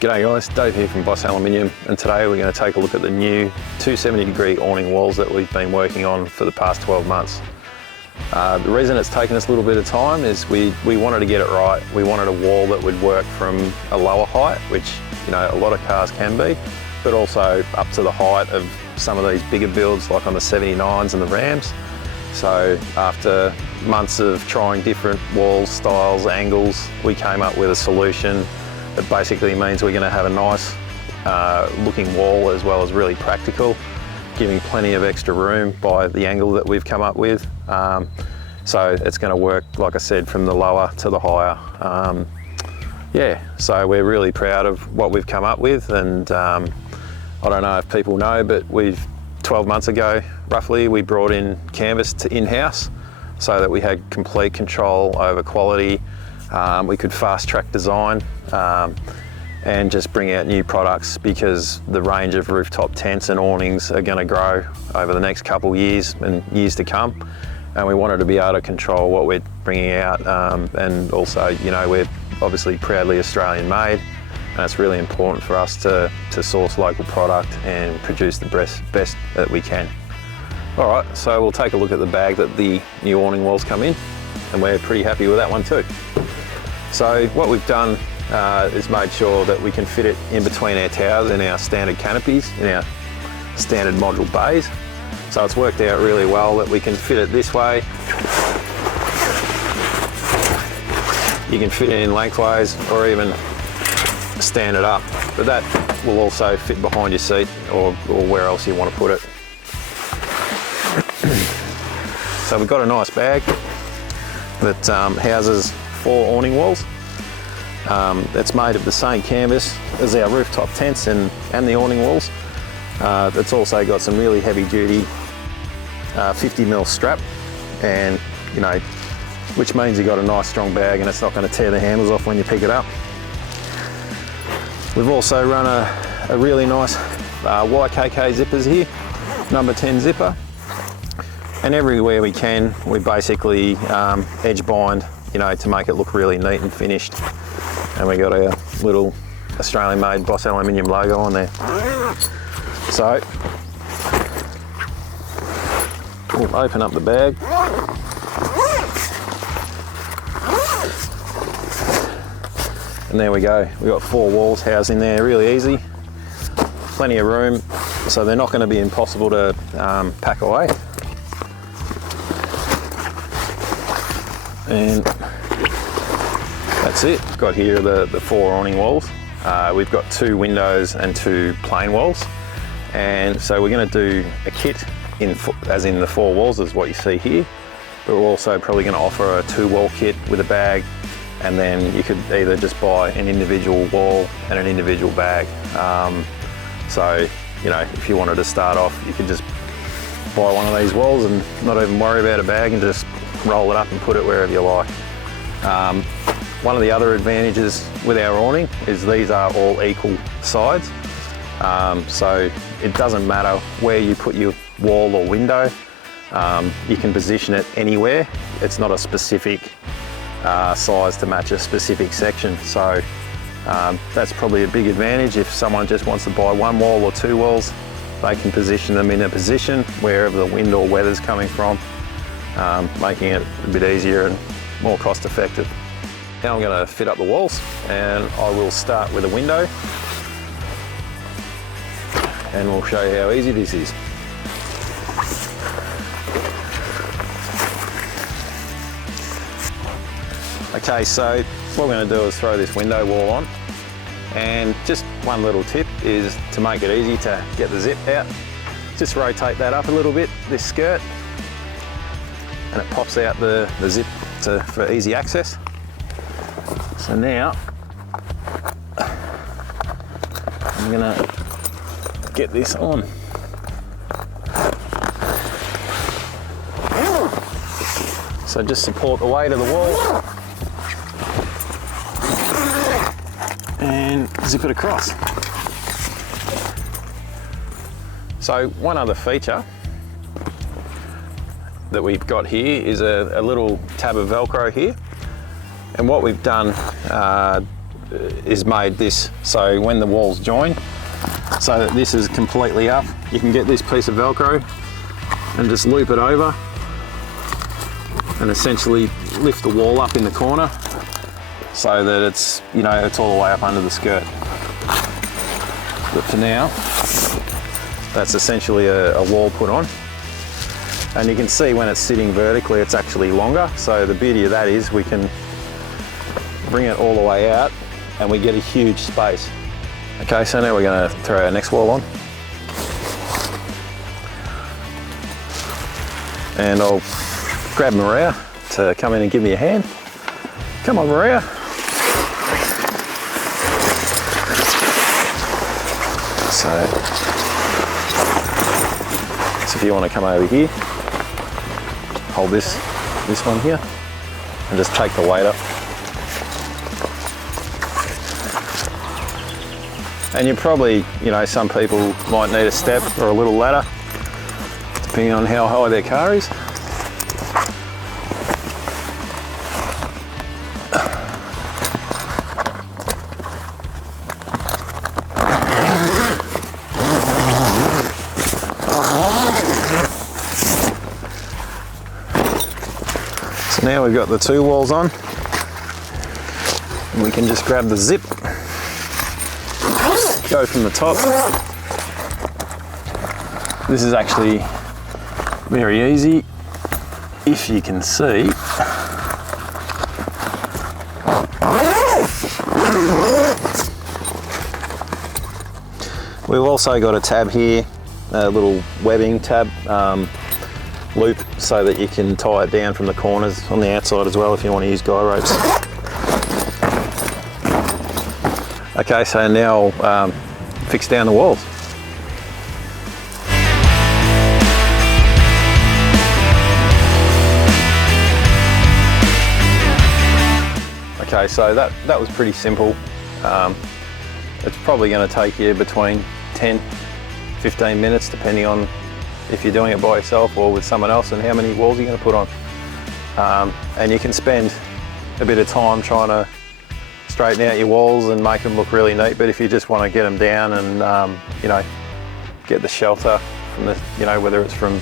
G'day guys, Dave here from Boss Aluminium, and today we're going to take a look at the new 270-degree awning walls that we've been working on for the past 12 months. The reason it's taken us a little bit of time is we wanted to get it right. We wanted a wall that would work from a lower height, which a lot of cars can be, but also up to the height of some of these bigger builds like on the 79s and the Rams. So after months of trying different wall styles, angles, we came up with a solution that basically means we're going to have a nice looking wall as well as really practical, giving plenty of extra room by the angle that we've come up with. So it's going to work, like I said, from the lower to the higher. Yeah, so we're really proud of what we've come up with, and I don't know if people know, but 12 months ago roughly, we brought in Canvas to in-house so that we had complete control over quality. We could fast track design and just bring out new products, because the range of rooftop tents and awnings are going to grow over the next couple of years and years to come, and we wanted to be able to control what we're bringing out, and also we're obviously proudly Australian made, and it's really important for us to source local product and produce the best that we can. Alright, so we'll take a look at the bag that the new awning walls come in, and we're pretty happy with that one too. So what we've done is made sure that we can fit it in between our towers and our standard canopies in our standard module bays. So it's worked out really well that we can fit it this way. You can fit it in lengthways or even stand it up, but that will also fit behind your seat or where else you want to put it. So we've got a nice bag that houses 4 awning walls. It's made of the same canvas as our rooftop tents and the awning walls. It's also got some really heavy duty 50mm strap, and which means you've got a nice strong bag and it's not going to tear the handles off when you pick it up. We've also run a really nice YKK zippers here, number 10 zipper, and everywhere we can we basically edge bind to make it look really neat and finished. And we got our little Australian made Boss Aluminium logo on there. So we'll open up the bag. And there we go. We've got 4 walls housed in there, really easy. Plenty of room, so they're not going to be impossible to pack away. And that's it. Got here the 4 awning walls. We've got 2 windows and 2 plain walls. And so we're going to do a kit as in the 4 walls is what you see here. But we're also probably going to offer a 2-wall kit with a bag, and then you could either just buy an individual wall and an individual bag. So if you wanted to start off, you could just buy one of these walls and not even worry about a bag and just roll it up and put it wherever you like. One of the other advantages with our awning is these are all equal sides. So it doesn't matter where you put your wall or window. You can position it anywhere. It's not a specific size to match a specific section. So that's probably a big advantage. If someone just wants to buy 1 wall or 2 walls, they can position them in a position wherever the wind or weather's coming from, making it a bit easier and more cost effective. Now I'm going to fit up the walls, and I will start with a window, and we'll show you how easy this is. Okay, so what we're going to do is throw this window wall on, and just one little tip is to make it easy to get the zip out. Just rotate that up a little bit, this skirt, and it pops out the zip for easy access. So now I'm going to get this on. So just support the weight of the wall and zip it across. So one other feature that we've got here is a little tab of Velcro here. And what we've done is made this, so when the walls join, so that this is completely up, you can get this piece of Velcro and just loop it over and essentially lift the wall up in the corner so that it's, you know, it's all the way up under the skirt. But for now, that's essentially a wall put on. And you can see when it's sitting vertically, it's actually longer. So the beauty of that is we can bring it all the way out and we get a huge space. Okay, so now we're going to throw our next wall on. And I'll grab Maria to come in and give me a hand. Come on, Maria. So if you want to come over here, hold this one here, and just take the weight up. And you probably, you know, some people might need a step or a little ladder, depending on how high their car is. So now we've got the two walls on, and we can just grab the zip, go from the top. This is actually very easy, if you can see. We've also got a tab here, a little webbing tab loop, so that you can tie it down from the corners on the outside as well if you want to use guy ropes. Okay, so now I'll fix down the walls. Okay, so that was pretty simple. It's probably going to take you between 10-15 minutes, depending on if you're doing it by yourself or with someone else and how many walls you're going to put on. And you can spend a bit of time trying to straighten out your walls and make them look really neat, but if you just want to get them down and you know, get the shelter from the, you know, whether it's from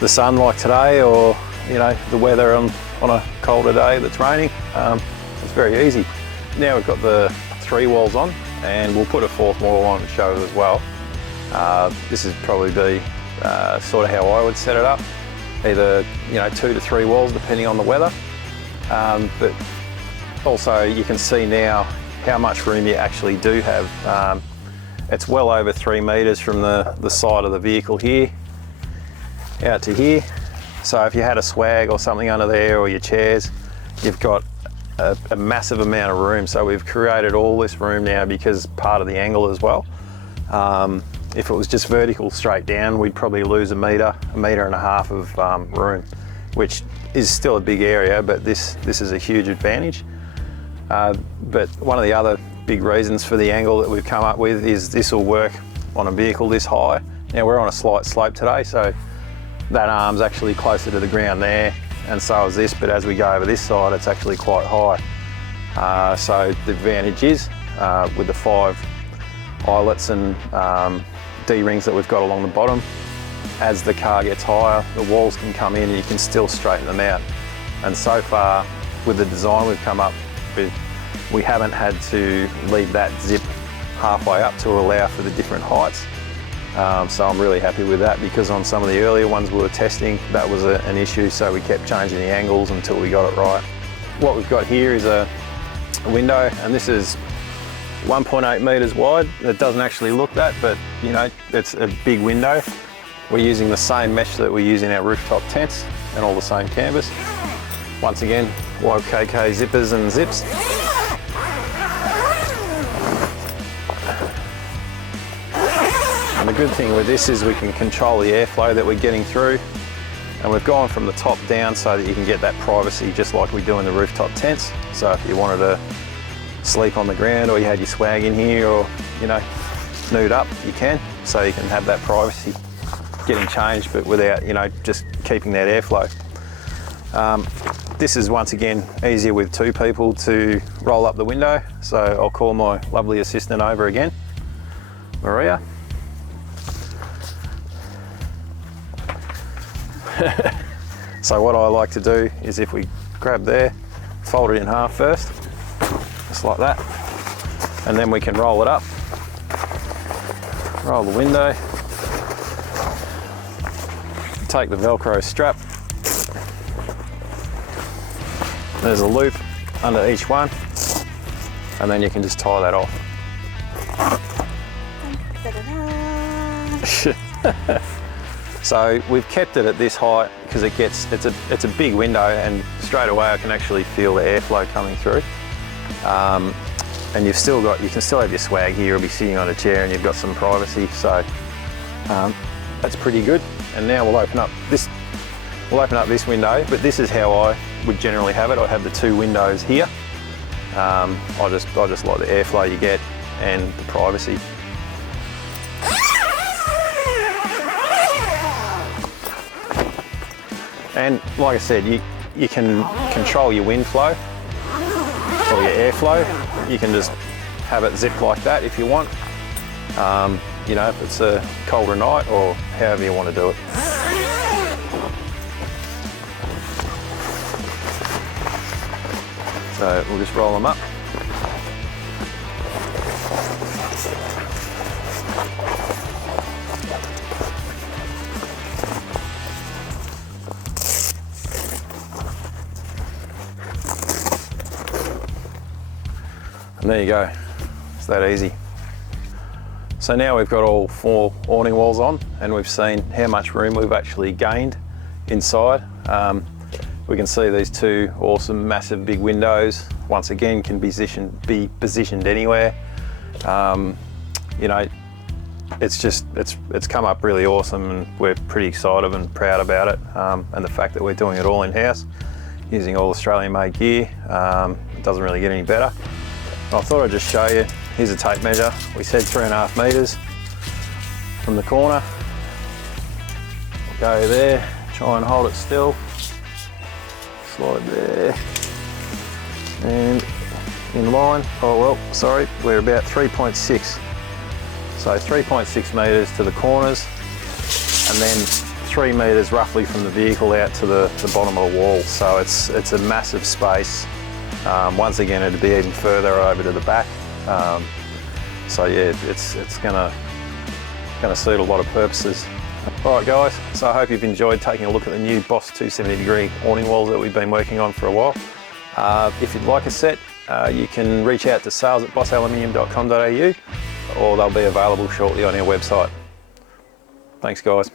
the sun like today or, you know, the weather on a colder day that's raining, it's very easy. Now we've got the 3 walls on, and we'll put a 4th wall on to show it as well. This is probably be sort of how I would set it up, either, you know, 2 to 3 walls depending on the weather, but also you can see now how much room you actually do have. It's well over 3 meters from the side of the vehicle here out to here, so if you had a swag or something under there or your chairs, you've got a massive amount of room. So we've created all this room now because part of the angle as well. If it was just vertical straight down, we'd probably lose a meter and a half of room, which is still a big area, but this is a huge advantage. But one of the other big reasons for the angle that we've come up with is this will work on a vehicle this high. Now we're on a slight slope today, so that arm's actually closer to the ground there, and so is this, but as we go over this side, it's actually quite high. So the advantage is with the 5 eyelets and D-rings that we've got along the bottom, as the car gets higher, the walls can come in and you can still straighten them out. And so far, with the design we've come up with, we haven't had to leave that zip halfway up to allow for the different heights. So I'm really happy with that, because on some of the earlier ones we were testing, that was an issue, so we kept changing the angles until we got it right. What we've got here is a window, and this is 1.8 meters wide. It doesn't actually look that, but you know, it's a big window. We're using the same mesh that we use in our rooftop tents and all the same canvas. Once again, YKK zippers and zips. And the good thing with this is we can control the airflow that we're getting through, and we've gone from the top down so that you can get that privacy just like we do in the rooftop tents. So if you wanted to sleep on the ground, or you had your swag in here, or, you know, nude up, you can, so you can have that privacy getting changed, but without, you know, just keeping that airflow. This is once again easier with two people to roll up the window. So I'll call my lovely assistant over again, Maria. So what I like to do is if we grab there, fold it in half first, just like that, and then we can roll it up, roll the window, take the Velcro strap, there's a loop under each one, and then you can just tie that off. So we've kept it at this height because it's a big window, and straight away I can actually feel the airflow coming through. And you can still have your swag here. You'll be sitting on a chair and you've got some privacy. So that's pretty good. And now we'll open up this window, but this is how I would generally have it. I have the two windows here. I just like the airflow you get and the privacy. And like I said, you can control your wind flow or your airflow. You can just have it zip like that if you want. You know, if it's a colder night or however you want to do it. So we'll just roll them up. And there you go, it's that easy. So now we've got all 4 awning walls on, and we've seen how much room we've actually gained inside. We can see these 2 awesome, massive, big windows. Once again, can be positioned anywhere. You know, it's come up really awesome, and we're pretty excited and proud about it. And the fact that we're doing it all in-house, using all Australian-made gear, it doesn't really get any better. I thought I'd just show you, here's a tape measure. We said 3.5 metres from the corner. We'll go there, try and hold it still. Slide there. And in line, oh well, sorry, we're about 3.6. So 3.6 metres to the corners, and then 3 metres roughly from the vehicle out to the bottom of the wall. So it's a massive space. Once again, it'd be even further over to the back. So yeah, it's gonna suit a lot of purposes. All right, guys. So I hope you've enjoyed taking a look at the new Boss 270-degree awning walls that we've been working on for a while. If you'd like a set, you can reach out to sales@bossaluminium.com.au, or they'll be available shortly on our website. Thanks, guys.